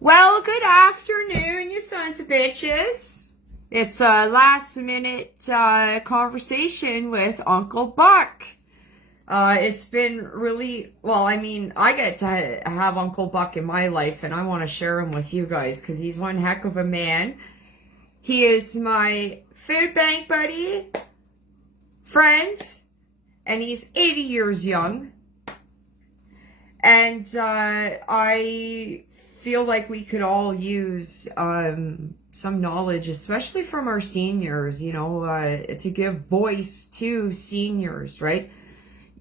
Well, good afternoon, you sons of bitches. It's a last minute conversation with Uncle Buck. It's been really, I get to have Uncle Buck in my life and I want to share him with you guys because he's one heck of a man. He is my food bank buddy, friend, and he's 80 years young. And I feel like we could all use some knowledge, especially from our seniors, to give voice to seniors, right?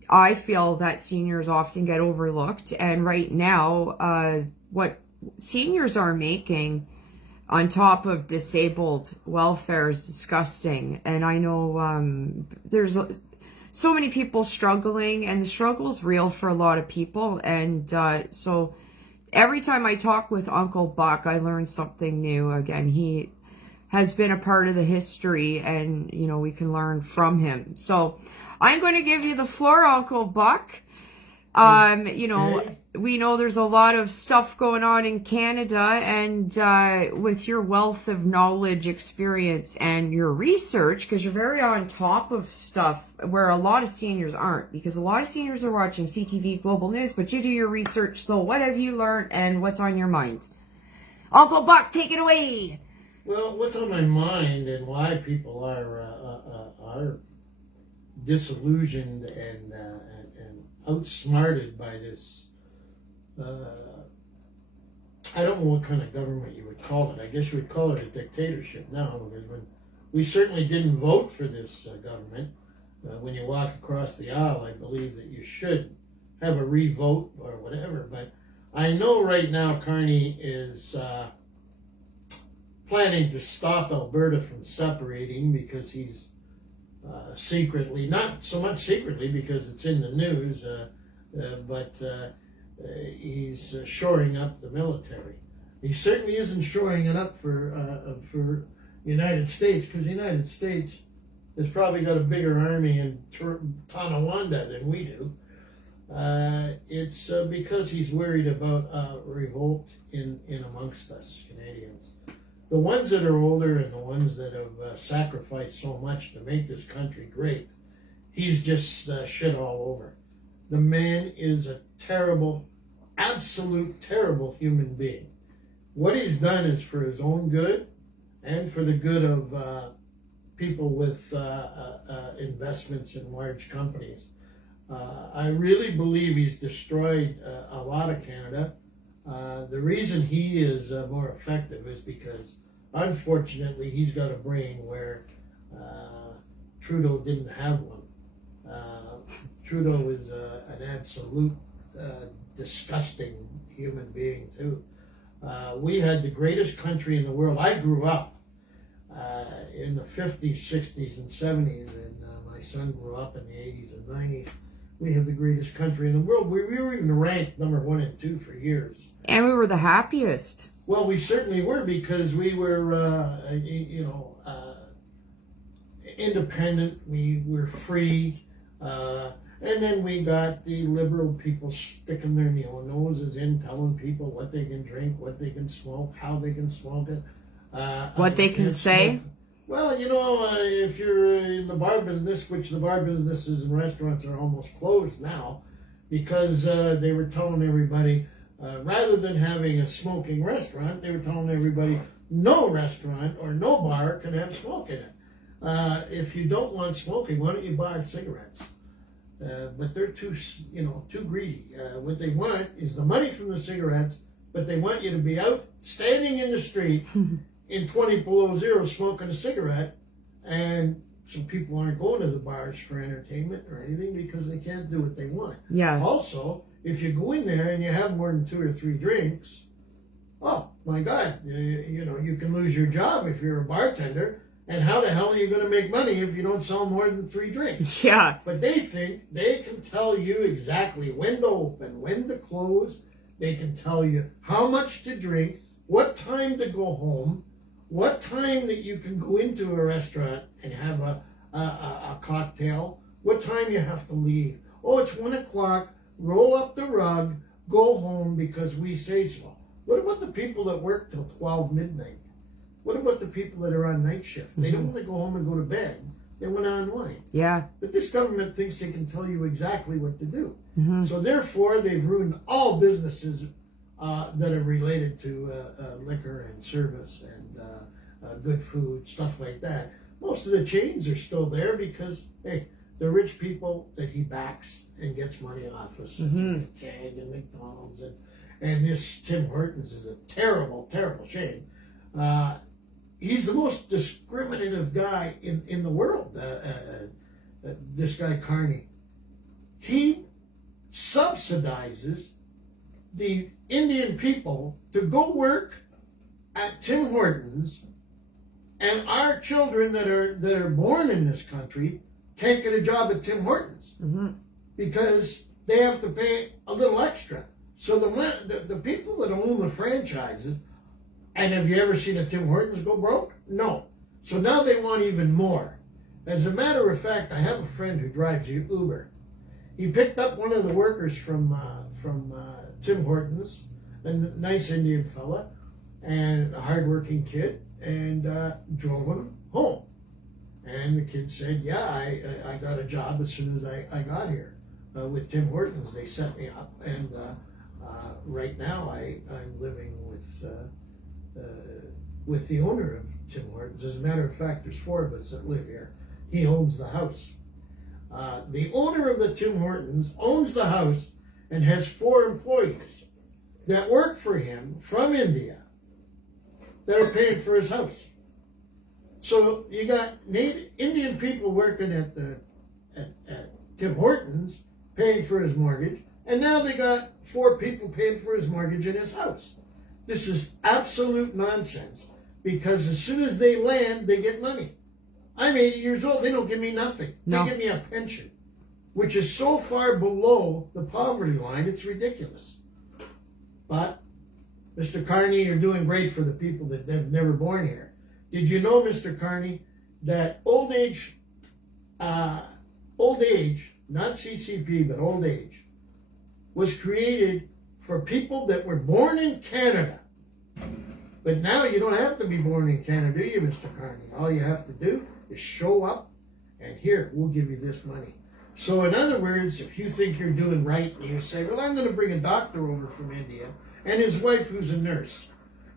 I feel that seniors often get overlooked, and right now, what seniors are making on top of disabled welfare is disgusting. And I know there's so many people struggling, and the struggle is real for a lot of people, and so every time I talk with Uncle Buck, I learn something new. Again, he has been a part of the history, and, we can learn from him. So I'm going to give you the floor, Uncle Buck. We know there's a lot of stuff going on in Canada, and with your wealth of knowledge, experience, and your research, because you're very on top of stuff where a lot of seniors aren't, because a lot of seniors are watching CTV Global News, but you do your research. So what have you learned and what's on your mind? Uncle Buck, take it away. Well, what's on my mind and why people are disillusioned and outsmarted by this, I don't know what kind of government you would call it. I guess you would call it a dictatorship now, because when we certainly didn't vote for this government. When you walk across the aisle, I believe that you should have a re-vote or whatever. But I know right now Carney is planning to stop Alberta from separating, because he's secretly, not so much secretly because it's in the news, but he's shoring up the military. He certainly isn't shoring it up for the United States, because the United States has probably got a bigger army in Tonawanda than we do. It's because he's worried about revolt in amongst us Canadians. The ones that are older and the ones that have sacrificed so much to make this country great, he's just shit all over. The man is a terrible, absolute terrible human being. What he's done is for his own good and for the good of people with investments in large companies. I really believe he's destroyed a lot of Canada. The reason he is more effective is because, unfortunately, he's got a brain where Trudeau didn't have one. Trudeau is an absolute disgusting human being, too. We had the greatest country in the world. I grew up in the 50s, 60s, and 70s, and my son grew up in the 80s and 90s. We have the greatest country in the world. We were even ranked number 1 and 2 for years. And we were the happiest. Well, we certainly were, because we were, independent. We were free. And then we got the liberal people sticking their noses in, telling people what they can drink, what they can smoke, how they can smoke it. What they can say? Well, if you're in the bar business, which the bar businesses and restaurants are almost closed now, because they were telling everybody, rather than having a smoking restaurant, they were telling everybody no restaurant or no bar can have smoke in it. If you don't want smoking, why don't you buy cigarettes? But they're too greedy. What they want is the money from the cigarettes, but they want you to be out standing in the street in 20 below zero smoking a cigarette, and so people aren't going to the bars for entertainment or anything, because they can't do what they want. Yeah. Also, if you go in there and you have more than 2 or 3 drinks, oh my God, you can lose your job if you're a bartender. And how the hell are you going to make money if you don't sell more than 3 drinks? Yeah. But they think they can tell you exactly when to open, when to close. They can tell you how much to drink, what time to go home, what time that you can go into a restaurant and have a cocktail, what time you have to leave. Oh, it's 1 o'clock, roll up the rug, go home because we say so. What about the people that work till 12 midnight? What about the people that are on night shift? They don't want to go home and go to bed. They went online. Yeah. But this government thinks they can tell you exactly what to do. So therefore, they've ruined all businesses that are related to liquor and service and good food, stuff like that. Most of the chains are still there because, hey, they're rich people that he backs and gets money off of, such as Keg and McDonald's. And this Tim Hortons is a terrible, terrible shame. He's the most discriminative guy in the world, this guy Carney. He subsidizes the Indian people to go work at Tim Hortons, and our children that are born in this country can't get a job at Tim Hortons because they have to pay a little extra. So the people that own the franchises, and have you ever seen a Tim Hortons go broke? No. So now they want even more. As a matter of fact, I have a friend who drives Uber. He picked up one of the workers from Tim Hortons, a nice Indian fella, and a hardworking kid, and drove him home. And the kid said, yeah, I got a job as soon as I got here with Tim Hortons. They set me up, and right now I'm living with the owner of Tim Hortons. As a matter of fact, there's 4 of us that live here. He owns the house. The owner of the Tim Hortons owns the house and has 4 employees that work for him from India that are paying for his house. So you got Indian people working at Tim Hortons paying for his mortgage, and now they got 4 people paying for his mortgage in his house. This is absolute nonsense, because as soon as they land, they get money. I'm 80 years old. They don't give me nothing. No. They give me a pension, which is so far below the poverty line, it's ridiculous. But, Mr. Carney, you're doing great for the people that have never born here. Did you know, Mr. Carney, that old age, not CCP, but old age, was created for people that were born in Canada. But now you don't have to be born in Canada, do you, Mr. Carney? All you have to do is show up, and here, we'll give you this money. So in other words, if you think you're doing right, and you say, well, I'm going to bring a doctor over from India, and his wife who's a nurse,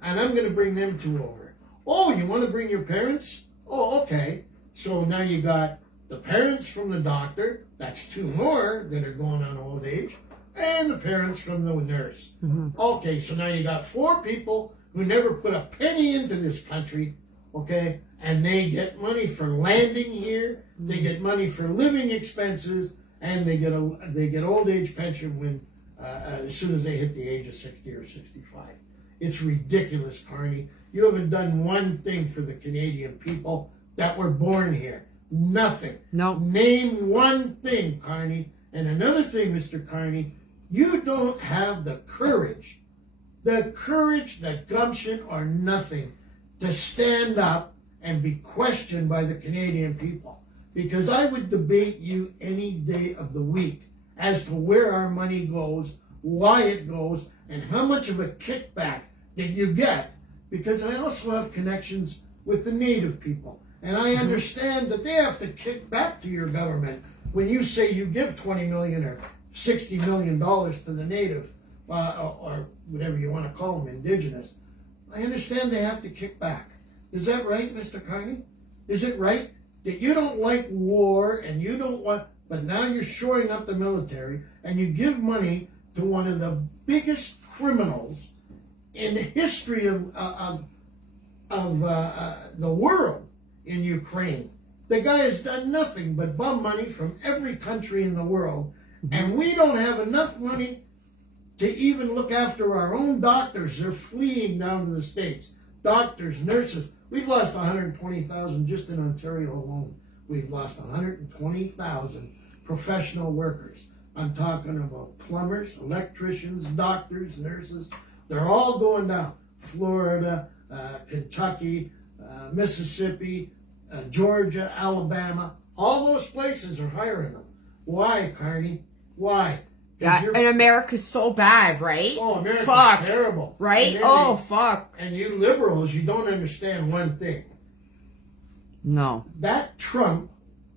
and I'm going to bring them 2 over. Oh, you want to bring your parents? Oh, okay. So now you got the parents from the doctor, that's 2 more that are going on old age, and the parents from the nurse. Okay, so now you got 4 people who never put a penny into this country, okay, and they get money for landing here, they get money for living expenses, and they get old age pension when as soon as they hit the age of 60 or 65. It's ridiculous, Carney. You haven't done one thing for the Canadian people that were born here. Nothing. No. Name one thing, Carney. And another thing, Mr. Carney, you don't have the courage, the gumption, or nothing to stand up and be questioned by the Canadian people. Because I would debate you any day of the week as to where our money goes, why it goes, and how much of a kickback that you get. Because I also have connections with the Native people. And I understand that they have to kick back to your government when you say you give $20 million or $60 million to the Native, or whatever you want to call them, Indigenous. I understand they have to kick back. Is that right, Mr. Carney? Is it right that you don't like war and you don't want, but now you're shoring up the military and you give money to one of the biggest criminals in the history of the world in Ukraine? The guy has done nothing but bum money from every country in the world, and we don't have enough money to even look after our own doctors. They're fleeing down to the States. Doctors, nurses. We've lost 120,000 just in Ontario alone. We've lost 120,000 professional workers. I'm talking about plumbers, electricians, doctors, nurses. They're all going down. Florida, Kentucky, Mississippi, Georgia, Alabama. All those places are hiring them. Why, Carney? Why? Yeah, and America's so bad, right? Oh, America's fuck. terrible. Right? Oh, fuck. And you liberals, you don't understand one thing. No. That Trump,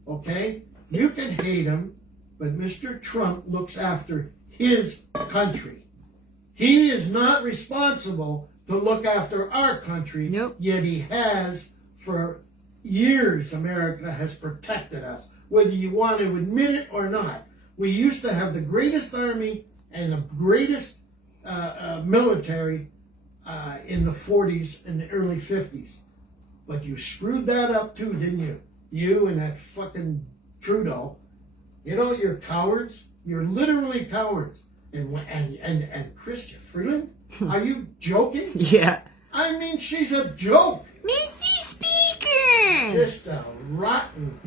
okay, you can hate him, but Mr. Trump looks after his country. He is not responsible to look after our country, nope. Yet he has for years. America has protected us, whether you want to admit it or not. We used to have the greatest army and the greatest military in the 40s and the early 50s. But you screwed that up too, didn't you? You and that fucking Trudeau. You know, you're cowards. You're literally cowards. And Chrystia Freeland? Are you joking? Yeah. I mean, she's a joke. Mr. Speaker! Just a rotten...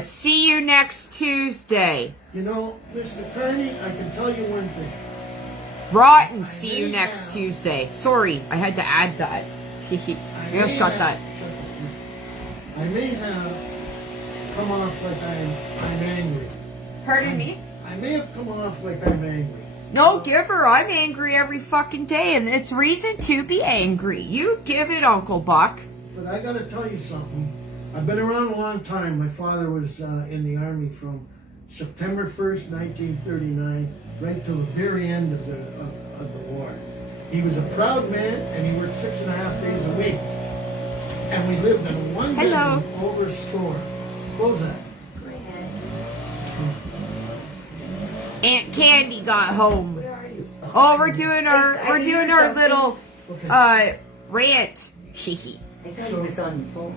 see you next Tuesday. You know, Mr. Carney, I can tell you one thing. Rotten, see you next Tuesday. Sorry, I had to add that. Yeah, shut that. I may have come off like I'm angry. Pardon me? I may have come off like I'm angry. No, give her. I'm angry every fucking day, and it's reason to be angry. You give it, Uncle Buck. But I gotta tell you something. I've been around a long time. My father was in the Army from September 1st, 1939, right till the very end of the war. He was a proud man, and he worked 6.5 days a week. And we lived in a one-bedroom over store. What was that? Aunt Candy got home. Where are you? Oh, we're doing our little rant. I thought you was on the phone.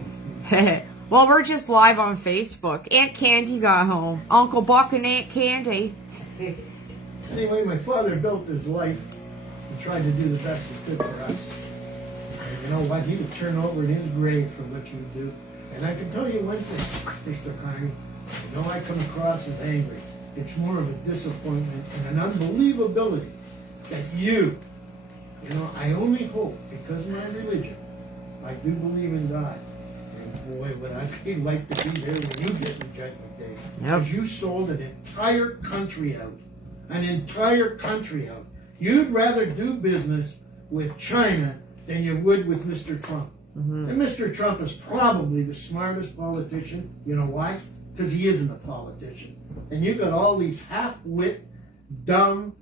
Well, we're just live on Facebook. Aunt Candy got home. Uncle Buck and Aunt Candy. Anyway, my father built his life and tried to do the best he could for us. And you know what? He would turn over in his grave for what you would do. And I can tell you one thing, Mr. Carney. I know I come across as angry. It's more of a disappointment and an unbelievability that you know, I only hope, because of my religion, I do believe in God. And boy, would I like to be there when you get in Judgment Day. Because you sold an entire country out. An entire country out. You'd rather do business with China than you would with Mr. Trump. Mm-hmm. And Mr. Trump is probably the smartest politician. You know why? Because he isn't a politician. And you got all these half-wit, dumb,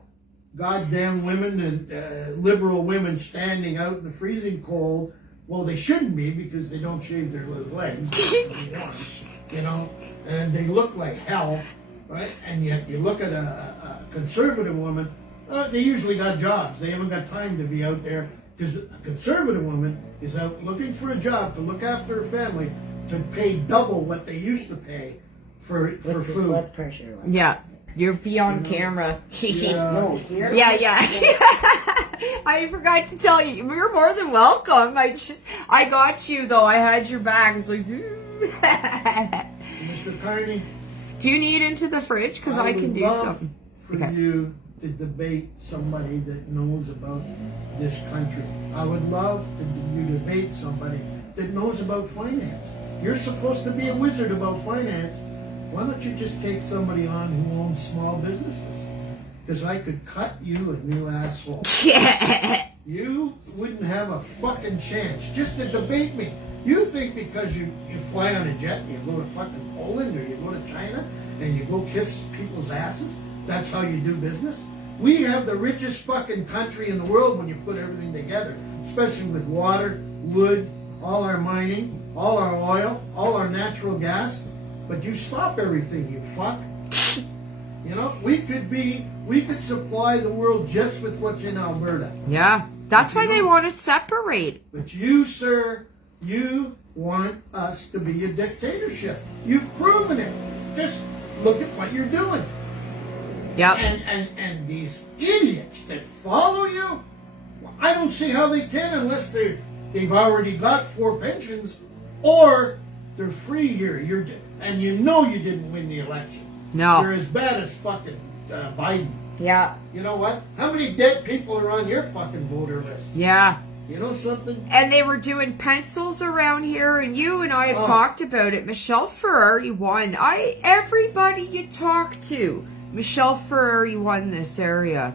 goddamn women and liberal women standing out in the freezing cold. Well, they shouldn't be because they don't shave their little legs. You know, and they look like hell, right? And yet you look at a conservative woman, they usually got jobs. They haven't got time to be out there because a conservative woman is out looking for a job to look after her family to pay double what they used to pay for What's his food. blood pressure like? Yeah, you're beyond camera. No, here? Yeah. I forgot to tell you. You're more than welcome. I got you though. I had your back. It's like, Mr. Carney, do you need into the fridge? Because I can do something. For you to debate somebody that knows about this country. I would love you to debate somebody that knows about finance. You're supposed to be a wizard about finance. Why don't you just take somebody on who owns small businesses? Because I could cut you a new asshole. Yeah. You wouldn't have a fucking chance just to debate me. You think because you fly on a jet and you go to fucking Poland or you go to China and you go kiss people's asses, that's how you do business? We have the richest fucking country in the world when you put everything together, especially with water, wood, all our mining, all our oil, all our natural gas. But you stop everything, you fuck. You know, we could supply the world just with what's in Alberta. Yeah, that's why they want to separate. But you, sir, you want us to be a dictatorship. You've proven it. Just look at what you're doing. Yep. And these idiots that follow you, I don't see how they can unless they've already got 4 pensions or they're free here. And you know you didn't win the election. No. You're as bad as fucking Biden. Yeah. You know what? How many dead people are on your fucking voter list? Yeah. You know something? And they were doing pencils around here, and you and I have talked about it. Michelle Ferrari won. Everybody you talk to, Michelle Ferrari won this area.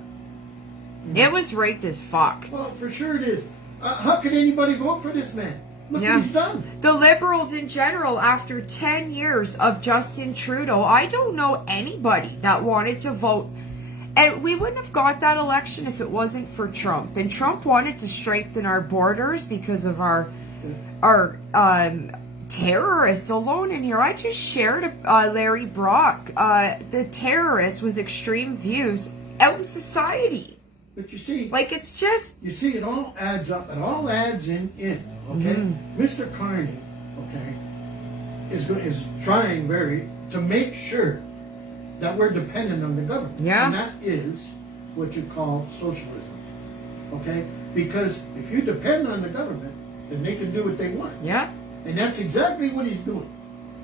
It was rigged as fuck. Well, for sure it is. How can anybody vote for this man? Look what he's done. The Liberals in general, after 10 years of Justin Trudeau, I don't know anybody that wanted to vote. And we wouldn't have got that election if it wasn't for Trump. And Trump wanted to strengthen our borders because of our terrorists alone in here. I just shared Larry Brock, the terrorist with extreme views out in society. But you see, like, it's just, you see, it all adds up. It all adds in. Okay, Mr. Carney, okay, is trying to make sure that we're dependent on the government. Yeah, and that is what you call socialism. Okay, because if you depend on the government, then they can do what they want. Yeah, and that's exactly what he's doing.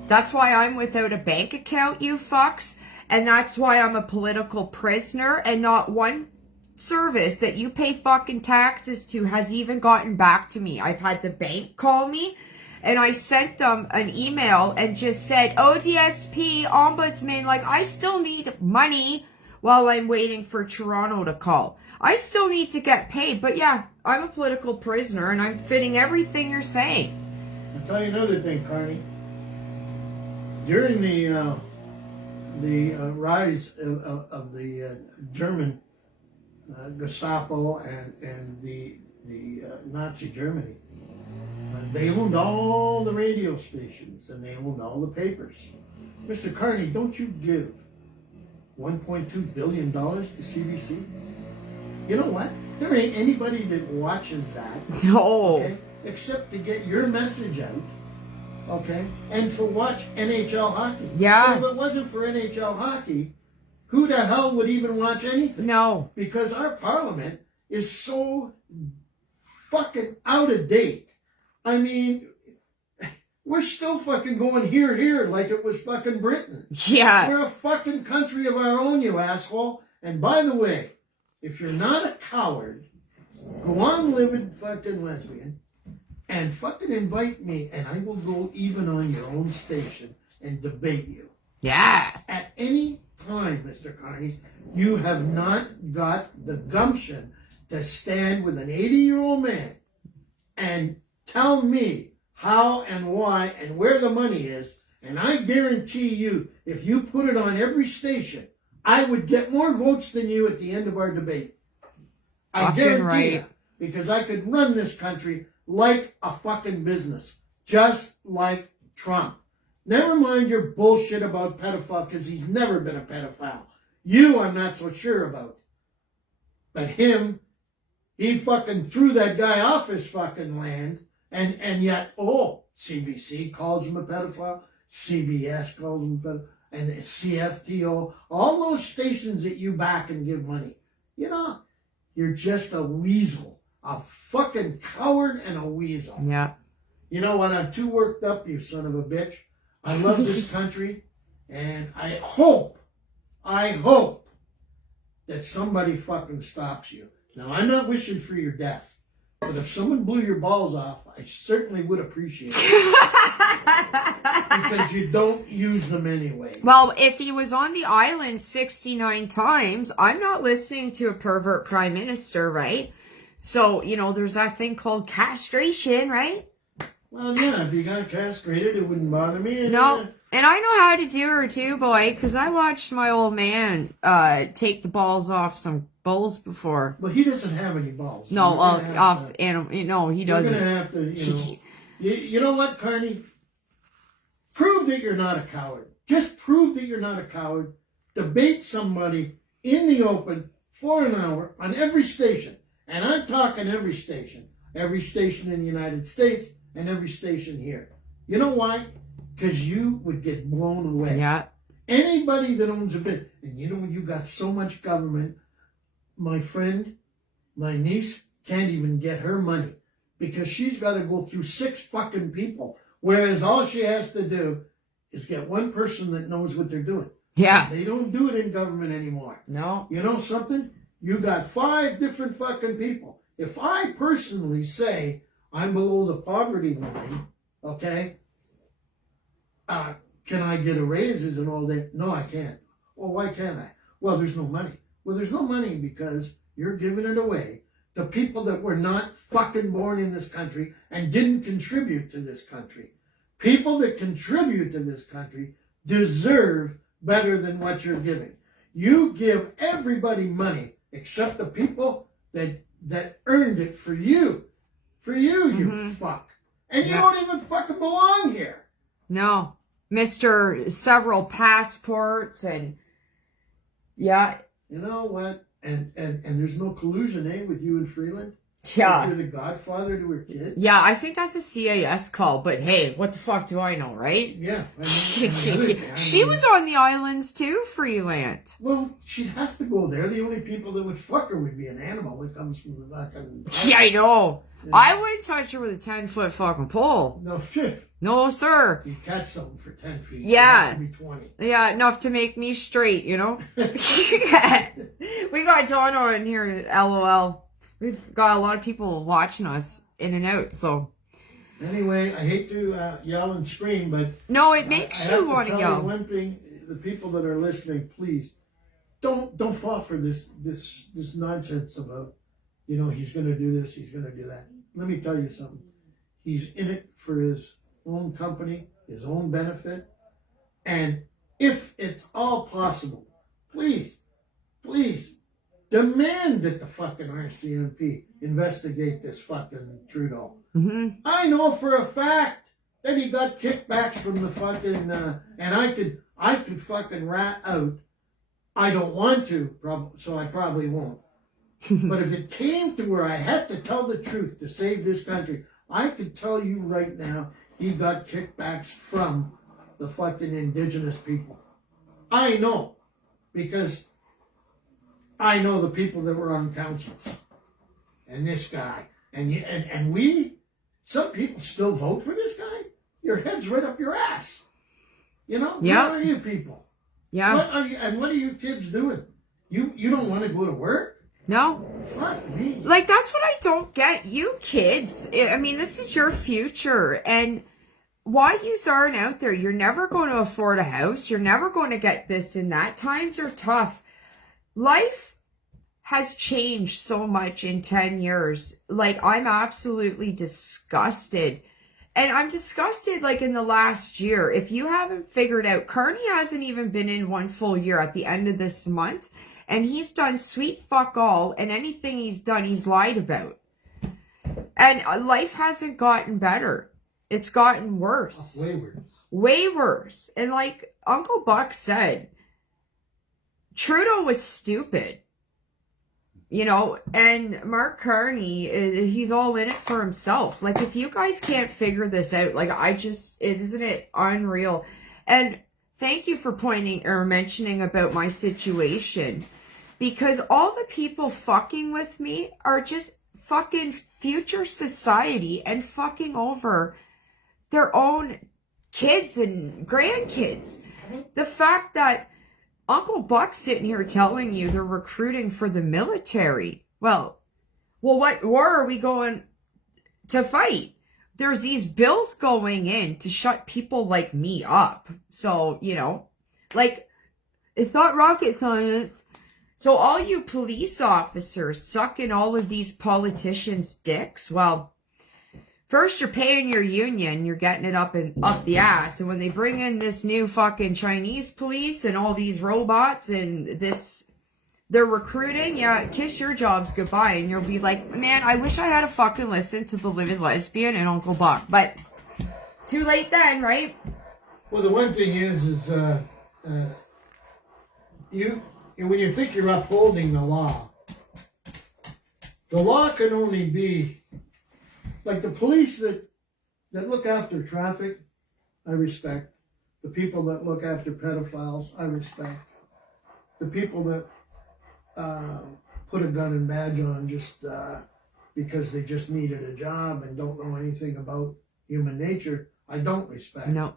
That's why I'm without a bank account, you fucks, and that's why I'm a political prisoner, and not one service that you pay fucking taxes to has even gotten back to me. I've had the bank call me, and I sent them an email and just said, ODSP, Ombudsman, like, I still need money while I'm waiting for Toronto to call. I still need to get paid, but yeah, I'm a political prisoner, and I'm fitting everything you're saying. I'll tell you another thing, Carney. During the rise of the German Gestapo and the Nazi Germany, they owned all the radio stations and they owned all the papers. Mr. Carney, don't you give $1.2 billion to CBC? You know what? There ain't anybody that watches that. No. Okay, except to get your message out. Okay? And to watch NHL hockey. Yeah. But if it wasn't for NHL hockey, who the hell would even watch anything? No. Because our parliament is so fucking out of date. I mean, we're still fucking going here, like it was fucking Britain. Yeah. We're a fucking country of our own, you asshole. And by the way, if you're not a coward, go on Livid fucking Lesbian and fucking invite me, and I will go even on your own station and debate you. Yeah. At any time, Mr. Carney, you have not got the gumption to stand with an 80-year-old man and tell me how and why and where the money is. And I guarantee you, if you put it on every station, I would get more votes than you at the end of our debate. I guarantee it. Because I could run this country like a fucking business. Just like Trump. Never mind your bullshit about pedophile, because he's never been a pedophile. You, I'm not so sure about. But him, he fucking threw that guy off his fucking land, and yet, CBC calls him a pedophile, CBS calls him a pedophile, and CFTO, all those stations that you back and give money. You know, you're just a weasel. A fucking coward and a weasel. Yeah. You know what? I'm too worked up, you son of a bitch. I love this country, and I hope that somebody fucking stops you. Now, I'm not wishing for your death, but if someone blew your balls off, I certainly would appreciate it. Because you don't use them anyway. Well, if he was on the island 69 times, I'm not listening to a pervert prime minister, right? So, you know, there's that thing called castration, right? Well, yeah, if you got castrated, it wouldn't bother me. No, and I know how to do her too, boy, because I watched my old man take the balls off some bulls before. But he doesn't have any balls. No, off animal. No, he doesn't. You're going to have to, you know what, Carney? Prove that you're not a coward. Just prove that you're not a coward. Debate somebody in the open for an hour on every station. And I'm talking every station. Every station in the United States and every station here. You know why? Because you would get blown away. Yeah. Anybody that owns a bit, and you know, you got so much government, my friend, my niece can't even get her money because she's got to go through 6 fucking people. Whereas all she has to do is get one person that knows what they're doing. Yeah. They don't do it in government anymore. No. You know something? You got 5 different fucking people. If I personally say I'm below the poverty line, okay, can I get a raises and all that? No, I can't. Well, why can't I? well, there's no money. Well, there's no money because you're giving it away to people that were not fucking born in this country and didn't contribute to this country. People that contribute to this country deserve better than what you're giving. You give everybody money except the people that earned it for you. For you, you fuck. And you don't even fucking belong here. No. Mr. Several passports and yeah. You know what? And there's no collusion, eh, with you and Freeland? Yeah. Like you're the godfather to her kid? Yeah, I think that's a CAS call, but hey, what the fuck do I know, right? Yeah. She was on the islands too, freelance. Well, she'd have to go there. The only people that would fuck her would be an animal that comes from the fucking... Yeah, I know. Yeah. I wouldn't touch her with a 10-foot fucking pole. No shit. No, sir. You catch something for 10 feet. Yeah. Be 20. Yeah, enough to make me straight, you know? We got Donna in here, LOL. We've got a lot of people watching us in and out, so... Anyway, I hate to yell and scream, but... No, it makes you want to tell yell. you one thing, the people that are listening, please, don't fall for this nonsense about, you know, he's going to do this, he's going to do that. Let me tell you something. He's in it for his own company, his own benefit, and if it's all possible, please, demand that the fucking RCMP investigate this fucking Trudeau. Mm-hmm. I know for a fact that he got kickbacks from the fucking, and I could fucking rat out. I don't want to, so I probably won't. But if it came to where I had to tell the truth to save this country, I could tell you right now, he got kickbacks from the fucking indigenous people. I know, because I know the people that were on councils, and this guy, and we, some people still vote for this guy. Your head's right up your ass. You know, yeah. What are you people? Yeah. What are you kids doing? You don't want to go to work? No. Fuck me. Like, that's what I don't get. You kids, I mean, this is your future, and why you aren't out there? You're never going to afford a house. You're never going to get this and that. Times are tough. Life has changed so much in 10 years. Like, I'm absolutely disgusted. And I'm disgusted, like, in the last year. If you haven't figured out, Kearney hasn't even been in one full year at the end of this month. And he's done sweet fuck all. And anything he's done, he's lied about. And life hasn't gotten better. It's gotten worse. Way worse. Way worse. And like Uncle Buck said, Trudeau was stupid. You know, and Mark Carney, he's all in it for himself. Like, if you guys can't figure this out, like, isn't it unreal? And thank you for pointing or mentioning about my situation, because all the people fucking with me are just fucking future society and fucking over their own kids and grandkids. The fact that Uncle Buck's sitting here telling you they're recruiting for the military. Well, what war are we going to fight? There's these bills going in to shut people like me up. So, you know, like, it's not rocket science. So all you police officers sucking all of these politicians' dicks, well, first you're paying your union, you're getting it up the ass, and when they bring in this new fucking Chinese police and all these robots and they're recruiting, yeah, kiss your jobs goodbye, and you'll be like, man, I wish I had to fucking listen to the Livid, Lesbian and Uncle Buck, but too late then, right? Well, the one thing is when you think you're upholding the law can only be, like, the police that look after traffic, I respect. The people that look after pedophiles, I respect. The people that put a gun and badge on just because they just needed a job and don't know anything about human nature, I don't respect. No.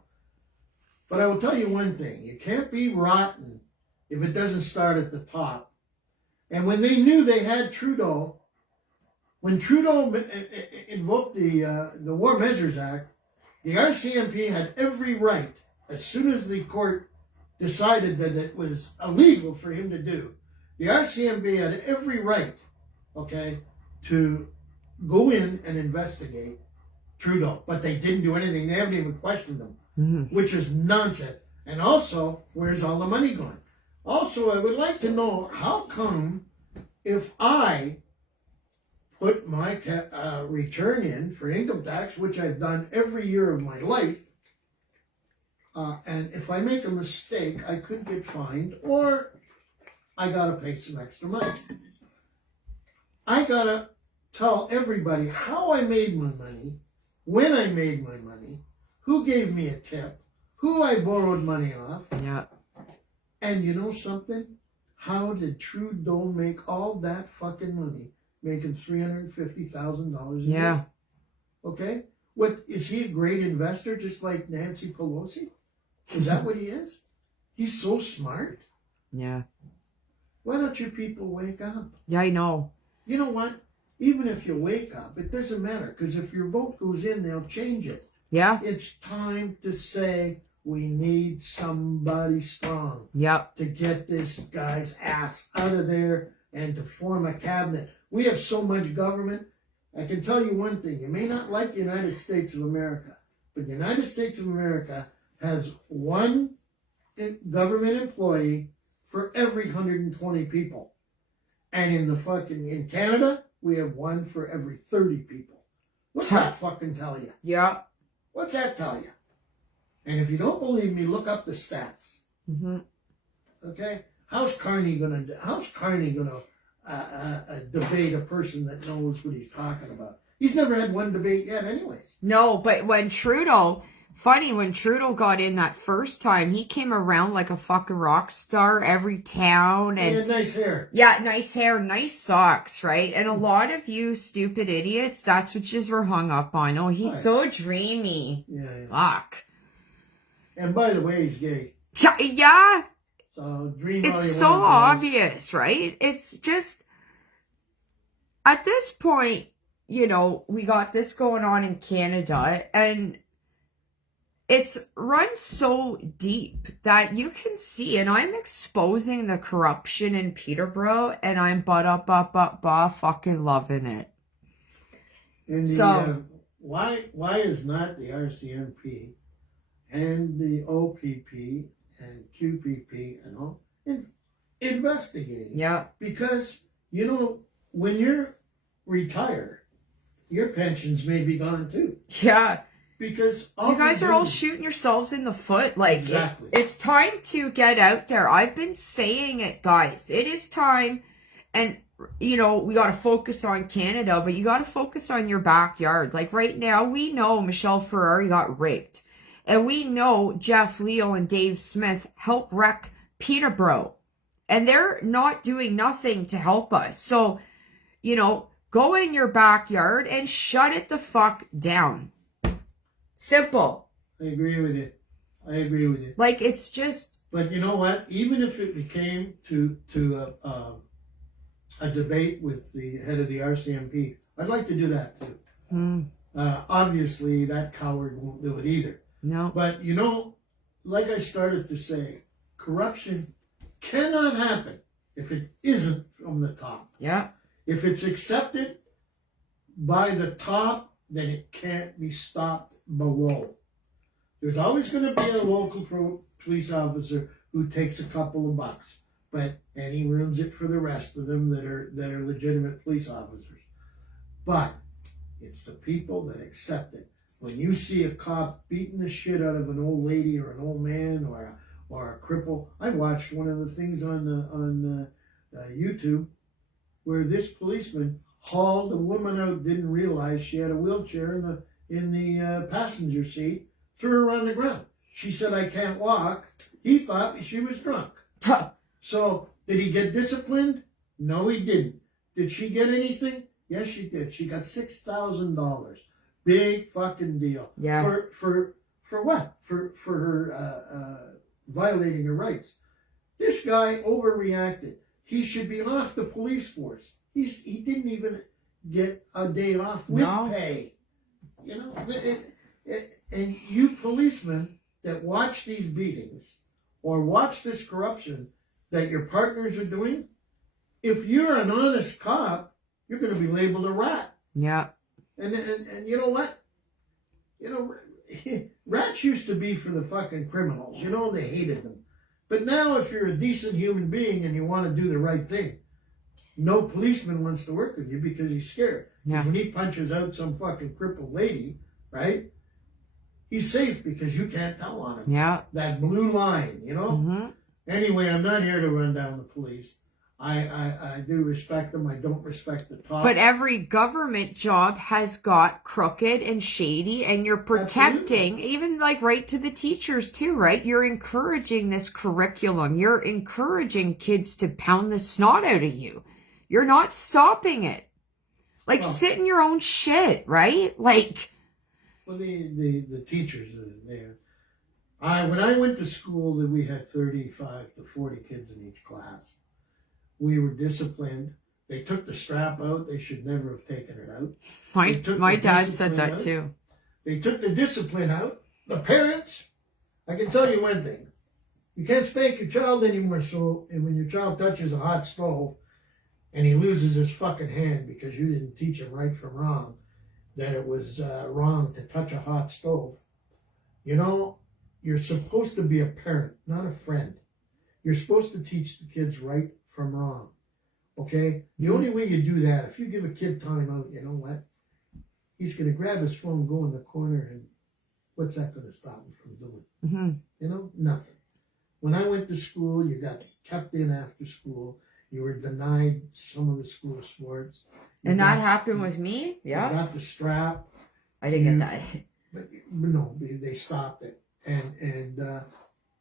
But I will tell you one thing. You can't be rotten if it doesn't start at the top. And when they knew they had Trudeau, when Trudeau invoked the War Measures Act, the RCMP had every right, as soon as the court decided that it was illegal for him to do, the RCMP had every right, okay, to go in and investigate Trudeau, but they didn't do anything. They haven't even questioned him, which is nonsense. And also, where's all the money going? Also, I would like to know, how come if I put my return in for income tax, which I've done every year of my life, and if I make a mistake, I could get fined, or I gotta pay some extra money. I gotta tell everybody how I made my money, when I made my money, who gave me a tip, who I borrowed money off. Yeah. And you know something? How did Trudeau make all that fucking money, making $350,000 a year? Yeah. Okay? What, is he a great investor just like Nancy Pelosi? Is that what he is? He's so smart. Yeah. Why don't you people wake up? Yeah, I know. You know what? Even if you wake up, it doesn't matter, because if your vote goes in, they'll change it. Yeah. It's time to say, we need somebody strong. Yep. To get this guy's ass out of there and to form a cabinet. We have so much government. I can tell you one thing. You may not like the United States of America, but the United States of America has one government employee for every 120 people. And in Canada, we have one for every 30 people. What's that fucking tell you? Yeah. What's that tell you? And if you don't believe me, look up the stats. Okay? How's Carney gonna debate a person that knows what he's talking about? He's never had one debate yet anyways. No, but when Trudeau got in that first time, he came around like a fucking rock star, every town. And he had nice hair. Yeah, nice hair, nice socks, right? And a lot of you stupid idiots, that's what you were hung up on. Oh, he's so dreamy. Yeah. Fuck. And by the way, he's gay. Yeah. So dream. It's so obvious, right? It's just, at this point, you know, we got this going on in Canada, and it's run so deep that you can see, and I'm exposing the corruption in Peterborough, and I'm fucking loving it. And so why is not the RCMP and the OPP and QPP and all investigating? Yeah. Because, you know, when you're retired, your pensions may be gone too. Yeah. Because you guys are all shooting yourselves in the foot. Like, exactly. It's time to get out there. I've been saying it, guys. It is time. And, you know, we got to focus on Canada, but you got to focus on your backyard. Like right now, we know Michelle Ferrari got raped. And we know Jeff Leo and Dave Smith helped wreck Peterborough. And they're not doing nothing to help us. So, you know, go in your backyard and shut it the fuck down. Simple. I agree with you. Like, it's just... But you know what? Even if it became to a debate with the head of the RCMP, I'd like to do that too. Obviously, that coward won't do it either. No. But, you know, like I started to say, corruption cannot happen if it isn't from the top. Yeah. If it's accepted by the top, then it can't be stopped below. There's always going to be a local police officer who takes a couple of bucks, and he ruins it for the rest of them that are legitimate police officers. But it's the people that accept it. When you see a cop beating the shit out of an old lady or an old man or a cripple, I watched one of the things on YouTube where this policeman hauled a woman out, didn't realize she had a wheelchair in the passenger seat, threw her on the ground. She said, "I can't walk." He thought she was drunk. So did he get disciplined? No, he didn't. Did she get anything? Yes, she did. She got $6,000. Big fucking deal. Yeah. For what? For her violating her rights. This guy overreacted. He should be off the police force. He didn't even get a day off with pay. You know, and you policemen that watch these beatings or watch this corruption that your partners are doing, if you're an honest cop, you're going to be labeled a rat. Yeah. And you know what? You know, rats used to be for the fucking criminals. You know, they hated them. But now if you're a decent human being and you want to do the right thing, no policeman wants to work with you because he's scared. Yeah. When he punches out some fucking crippled lady, right? He's safe because you can't tell on him. Yeah. That blue line, you know? Mm-hmm. Anyway, I'm not here to run down the police. I do respect them. I don't respect the top. But every government job has got crooked and shady, and you're protecting, even like right to the teachers too, right? You're encouraging this curriculum. You're encouraging kids to pound the snot out of you. You're not stopping it. Like, sit in your own shit, right? Like, well, the teachers are there. When I went to school, that we had 35 to 40 kids in each class. We were disciplined. They took the strap out. They should never have taken it out. My dad said that out. too. They took the discipline out. The parents, I can tell you one thing. You can't spank your child anymore, so when your child touches a hot stove and he loses his fucking hand because you didn't teach him right from wrong, that it was wrong to touch a hot stove. You know, you're supposed to be a parent, not a friend. You're supposed to teach the kids right from wrong. Okay? The only way you do that, if you give a kid time out, you know what? He's going to grab his phone, go in the corner, and what's that going to stop him from doing? Mm-hmm. You know? Nothing. When I went to school, you got kept in after school. You were denied some of the school sports. That happened with me? Yeah. You got the strap. I didn't get that. But no, they stopped it. And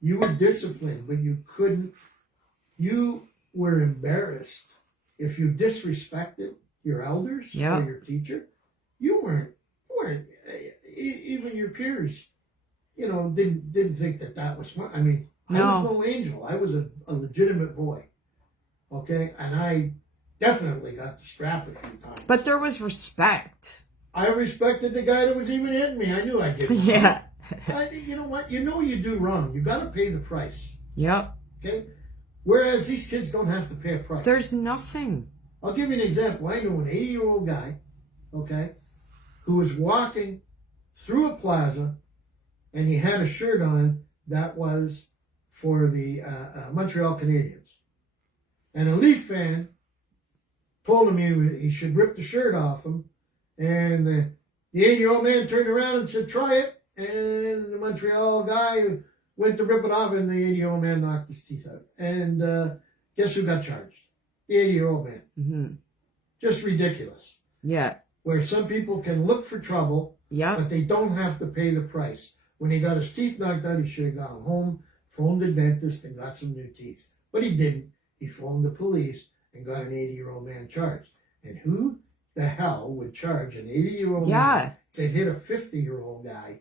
you were disciplined, but you couldn't. You were embarrassed if you disrespected your elders or your teacher. You weren't even your peers, you know, didn't think that was smart. I mean, I was no angel. I was a legitimate boy. Okay, and I definitely got the strap a few times. But there was respect. I respected the guy that was even hitting me. I knew I did. Yeah. You know what? You know you do wrong. You got to pay the price. Yep. Okay? Whereas these kids don't have to pay a price. There's nothing. I'll give you an example. I know an 80-year-old guy, okay, who was walking through a plaza and he had a shirt on that was for the Montreal Canadiens. And a Leaf fan told him he should rip the shirt off him. And the 80-year-old man turned around and said, try it. And the Montreal guy went to rip it off, and the 80-year-old man knocked his teeth out. And guess who got charged? The 80-year-old man. Mm-hmm. Just ridiculous. Yeah. Where some people can look for trouble, but they don't have to pay the price. When he got his teeth knocked out, he should have gone home, phoned the dentist, and got some new teeth. But he didn't. He phoned the police and got an 80-year-old man charged. And who the hell would charge an 80-year-old man that hit a 50-year-old guy?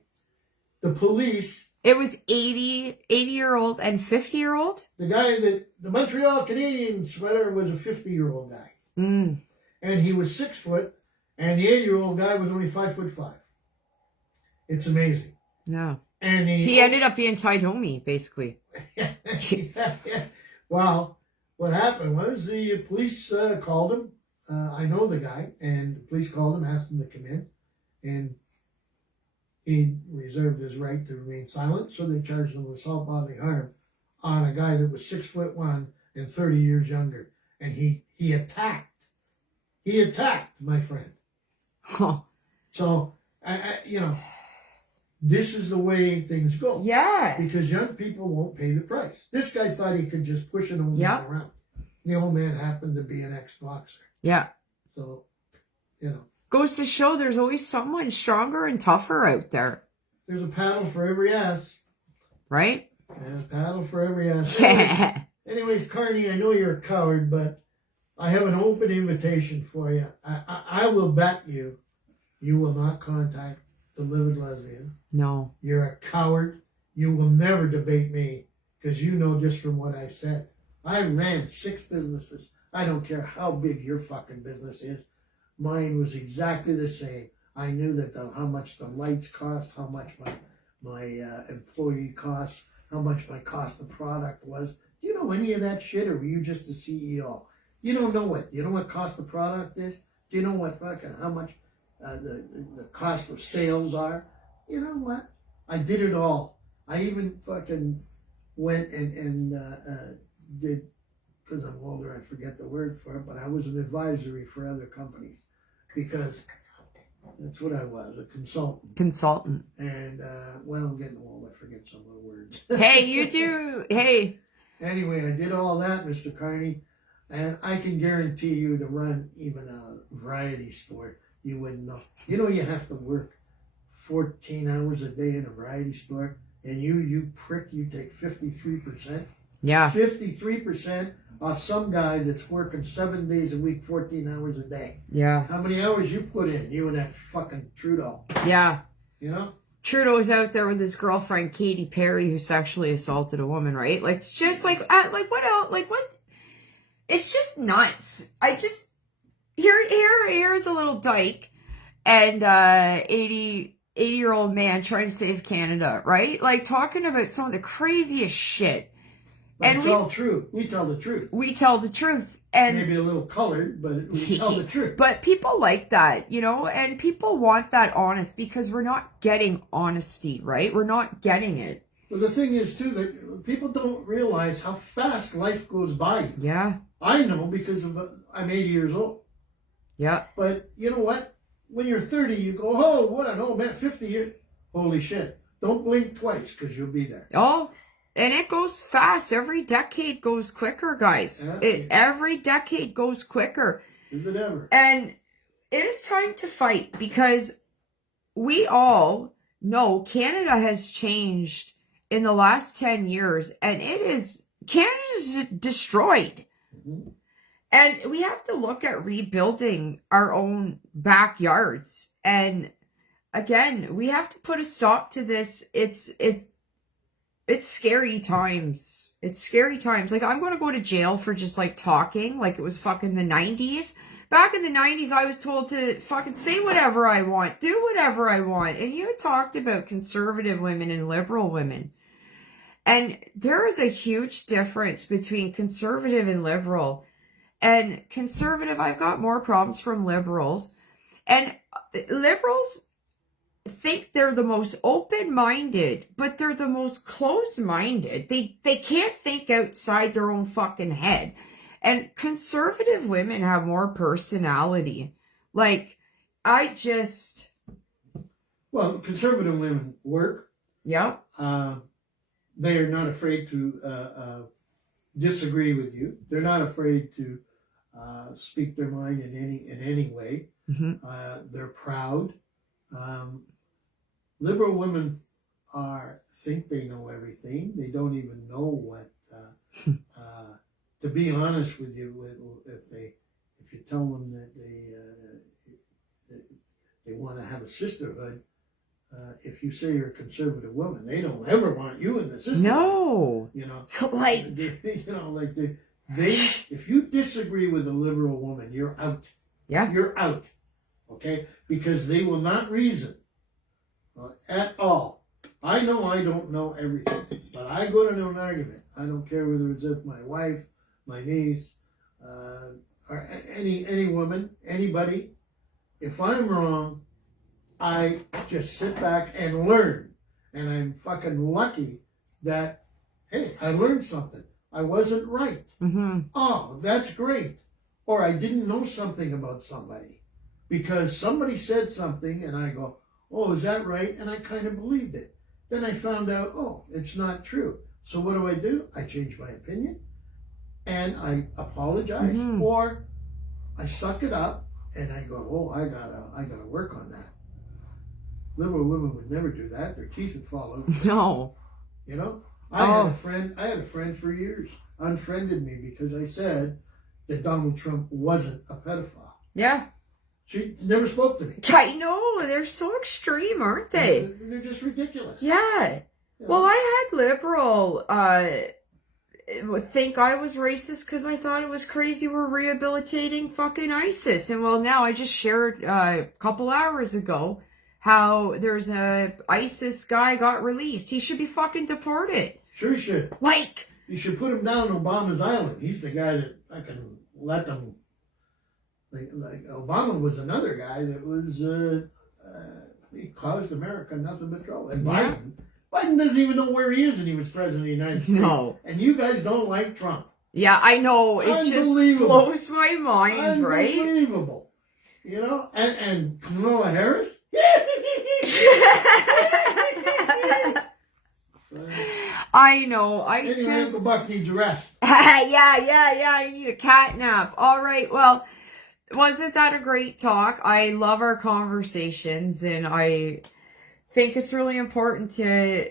The police. It was 80-year-old and 50-year-old? The guy the Montreal Canadiens sweater was a 50-year-old guy. Mm. And he was 6 foot, and the 80-year-old guy was only 5'5". It's amazing. No. And he ended up being tied homie, basically. Well, what happened was the police called him. I know the guy, and the police called him, asked him to come in, and he reserved his right to remain silent, so they charged him with assault bodily harm on a guy that was 6'1" and 30 years younger. And he attacked. He attacked my friend. Huh. So, you know, this is the way things go. Yeah. Because young people won't pay the price. This guy thought he could just push an old man around. The old man happened to be an ex-boxer. Yeah. So, you know. Goes to show there's always someone stronger and tougher out there. There's a paddle for every ass. Right? And a paddle for every ass. Anyways, Carney, I know you're a coward, but I have an open invitation for you. I will bet you will not contact the Livid Lesbian. No. You're a coward. You will never debate me because you know just from what I said. I ran 6 businesses. I don't care how big your fucking business is. Mine was exactly the same. I knew that how much the lights cost, how much my employee costs, how much my cost of product was. Do you know any of that shit, or were you just the CEO? You don't know it. You know what cost of product is? Do you know what fucking, how much the cost of sales are? You know what? I did it all. I even fucking went and did, because I'm older, I forget the word for it, but I was an advisory for other companies, because that's what I was, a consultant. Consultant. And, well, I'm getting old, I forget some of the words. Hey, you do. Hey. Anyway, I did all that, Mr. Carney, and I can guarantee you to run even a variety store, you wouldn't know. You know, you have to work 14 hours a day in a variety store, and you prick, you take 53%. Yeah. 53% off some guy that's working 7 days a week, 14 hours a day. Yeah. How many hours you put in, you and that fucking Trudeau? Yeah. You know? Trudeau's out there with his girlfriend Katy Perry, who sexually assaulted a woman, right? Like, it's just like what else? Like, what? It's just nuts. I just here's a little dyke and 80-year-old man trying to save Canada, right? Like, talking about some of the craziest shit. But and it's all true. We tell the truth. We tell the truth. And maybe a little colored, but we tell the truth. But people like that, you know, and people want that honest, because we're not getting honesty, right? We're not getting it. Well, the thing is, too, that people don't realize how fast life goes by. Yeah. I know, because I'm 80 years old. Yeah. But you know what? When you're 30, you go, oh, what an old man, 50 years. Holy shit. Don't blink twice, because you'll be there. Oh, and it goes fast. Every decade goes quicker, guys. Yeah. Every decade goes quicker. Is it ever? And it is time to fight, because we all know Canada has changed in the last 10 years, and Canada's destroyed. Mm-hmm. And we have to look at rebuilding our own backyards. And again, we have to put a stop to this. It's scary times. It's scary times. Like, I'm going to go to jail for just, like, talking like it was fucking the 90s. Back in the 90s, I was told to fucking say whatever I want, do whatever I want. And you talked about conservative women and liberal women. And there is a huge difference between conservative and liberal. And conservative, I've got more problems from liberals. And liberals think they're the most open-minded, but they're the most closed-minded. They can't think outside their own fucking head. And conservative women have more personality. Like, well, conservative women work. Yep. They are not afraid to disagree with you. They're not afraid to speak their mind in any way. Mm-hmm. They're proud. Liberal women think they know everything. They don't even know what. To be honest with you, if you tell them that they want to have a sisterhood, if you say you're a conservative woman, they don't ever want you in the sisterhood. No. You know, like if you disagree with a liberal woman, you're out. Yeah. You're out. Okay? Because they will not reason at all. I know I don't know everything, but I go to an argument. I don't care whether it's with my wife, my niece, or any woman, anybody. If I'm wrong, I just sit back and learn. And I'm fucking lucky that, hey, I learned something. I wasn't right. Mm-hmm. Oh, that's great. Or I didn't know something about somebody. Because somebody said something and I go, oh, is that right? And I kind of believed it. Then I found out, oh, it's not true. So what do? I change my opinion and I apologize, mm-hmm. or I suck it up and I go, oh, I gotta work on that. Liberal women would never do that. Their teeth would fall out. No. You know? I had a friend for years, unfriended me because I said that Donald Trump wasn't a pedophile. Yeah. She never spoke to me. I know, they're so extreme, aren't they? They're just ridiculous. Yeah. Well, I had liberal think I was racist because I thought it was crazy we're rehabilitating fucking ISIS. And well, now I just shared a couple hours ago how there's a ISIS guy got released. He should be fucking deported. Sure you should. Like, You should put him down on Obama's island. He's the guy that I can let them. Like Obama was another guy that was he caused America nothing but trouble. And Yeah. Biden doesn't even know where he is, and he was president of the United States. No. And you guys don't like Trump. yeah, I know. It just Unbelievable. blows my mind, right? Unbelievable. You know, and Kamala Harris. I know. Anyway, Uncle Buck needs a rest. yeah. You need a cat nap. All right. Well, wasn't that a great talk? I love our conversations, and I think it's really important to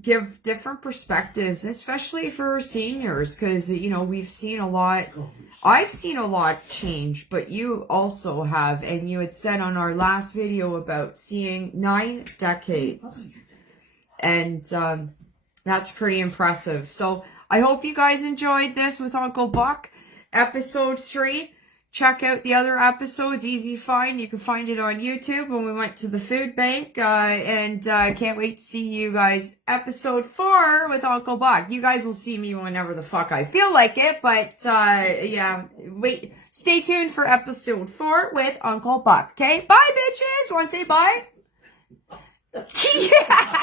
give different perspectives, especially for seniors, because, you know, we've seen a lot. I've seen a lot change, but you also have, and you had said on our last video about seeing 9 decades. And that's pretty impressive. So I hope you guys enjoyed this with Uncle Buck, episode 3. Check out the other episodes, easy find. You can find it on YouTube when we went to the food bank. And I can't wait to see you guys episode 4 with Uncle Buck. You guys will see me whenever the fuck I feel like it. But yeah, wait. Stay tuned for episode 4 with Uncle Buck. Okay? Bye, bitches. Want to say bye? Yeah.